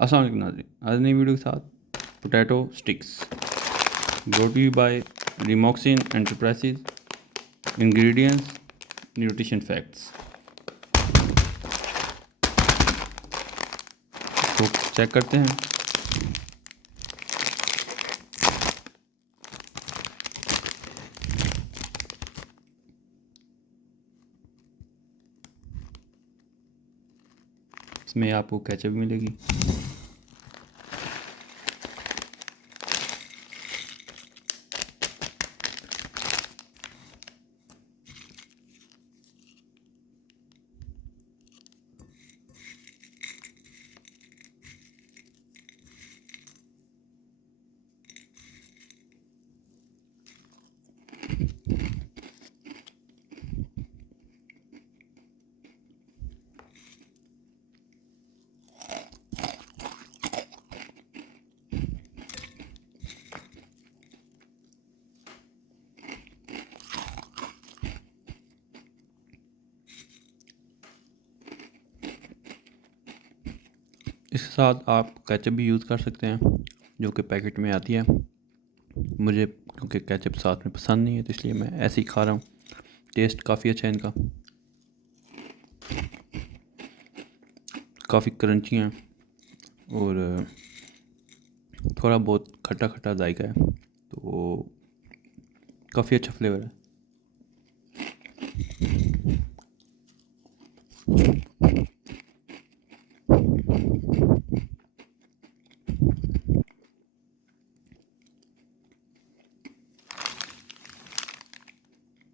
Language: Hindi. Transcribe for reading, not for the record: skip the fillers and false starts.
अस्सलाम वालेकुम नाज़रीन, आज नई वीडियो के साथ potato sticks brought you by Remoxin enterprises. Ingredients, nutrition facts. तो चेक करते हैं। इसमें आपको केचप मिलेगी, इसके साथ आप केचप भी यूज़ कर सकते हैं जो कि पैकेट में आती है। मुझे क्योंकि केचप साथ में पसंद नहीं है तो इसलिए मैं ऐसे ही खा रहा हूँ। टेस्ट काफ़ी अच्छा है इनका, काफ़ी क्रंची हैं और थोड़ा बहुत खट्टा खट्टा जायका है, तो काफ़ी अच्छा फ्लेवर है।